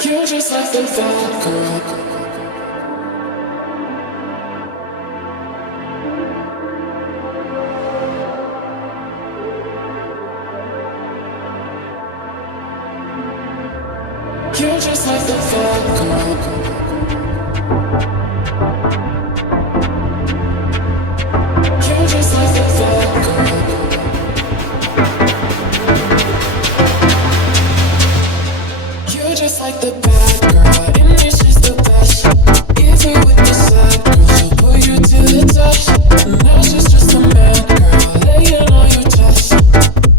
You just like the bad girl. You just like the bad girl. You just like the bad girl. You just like the bad girl. And this is the best. If you with the sad girl, she'll put you to the test. And now she's just a mad girl, laying on your chest.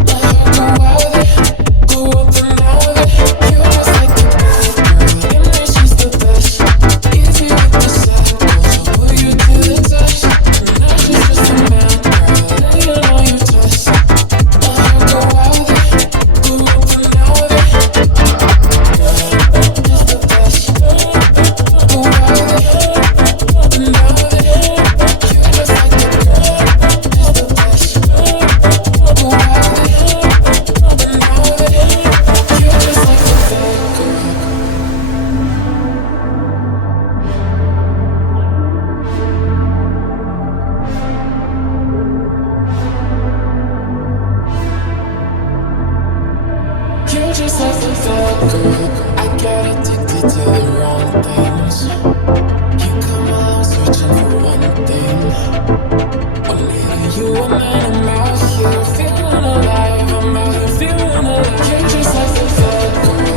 Let her go out there, go up and down there. You just like the bad girl. And this is the best. If you with the sad girl, she'll put you to the test. And now she's just a mad girl, laying on your chest. Let her go out there, go up and down there. You just like the bad girl. I got addicted to the wrong things. You come along searching for one thing. Only you and I'm out here feeling alive. I'm out here feeling alive. You just like the bad girl.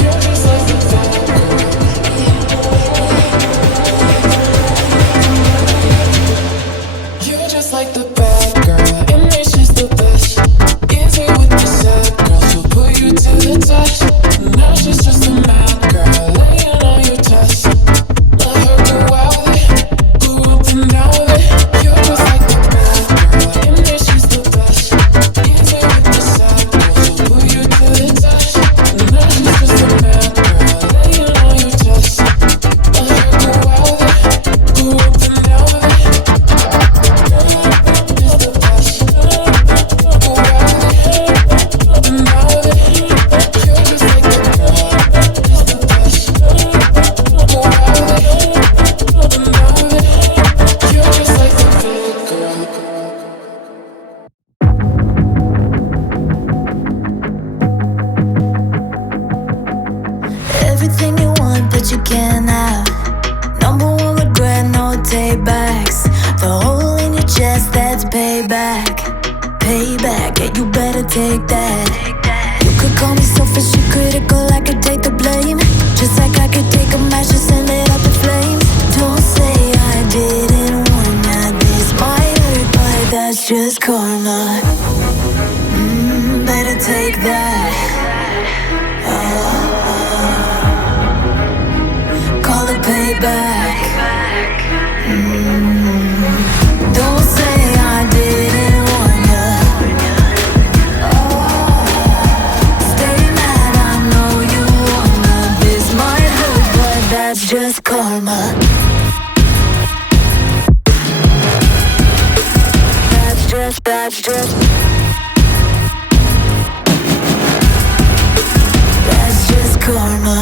You just like the bad girl. You just like the bad girl. And this is the best. If you with the sad girl, she'll put you to the test. Now she's just a mad girl, laying on your chest. Let her go out there, go up and down there. You just like the bad girl. And this is the best. If you with the sad girl, she'll put you to the test. Now she's just a mad girl, laying on your chest. Let her go out there, go up and down there. Everything you want, but you can't have. Number one regret, no takebacks. The hole in your chest, that's payback. Payback, yeah, you better take that. You could call me selfish and critical, I could take the blame. Just like I could take a match and send it up in flames. Don't say I didn't warn ya. This might hurt, but that's just karma. Better take that. Call it payback. Don't say I didn't warn ya. Stay mad, I know you wanna. This might hurt, but that's just karma. That's just karma.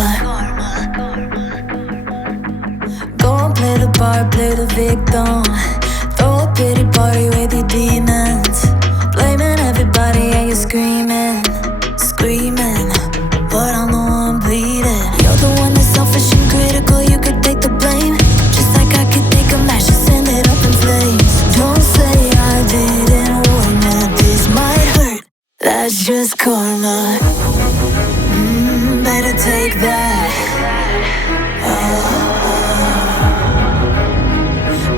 Go and play the part, play the victim. Throw a pity party with your demons. Blaming everybody and you're screaming. But I'm the one bleeding. You're the one that's selfish and critical, you could take the blame. Just like I could take a match and send it up in flames. Don't say I didn't warn ya. This might hurt, that's just karma. Better take that.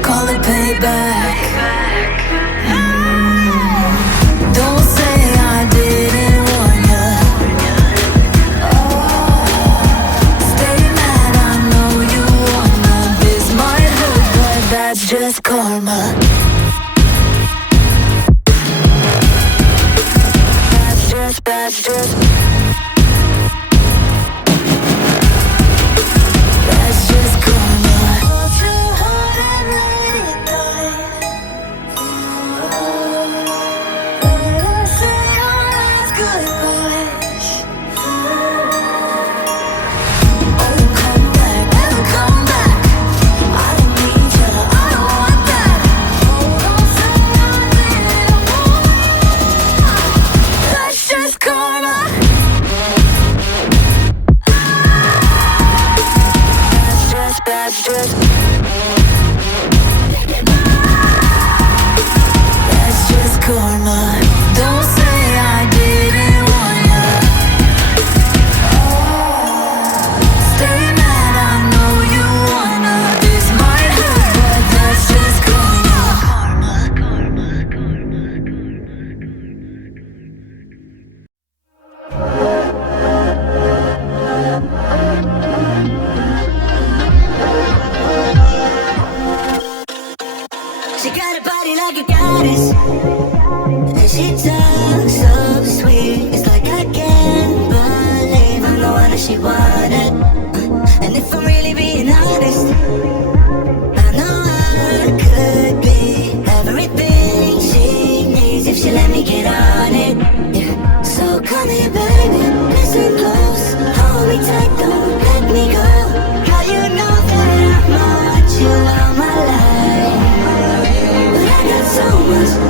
Call it payback. Don't say I didn't warn ya. Stay mad, I know you wanna. This might hurt, but that's just karma. That's just karma. Fall too hard and let it die. get on it. Yeah. So come here, baby, listen close. Hold me tight, don't let me go. Girl, you know that I want you all my life, but I got so much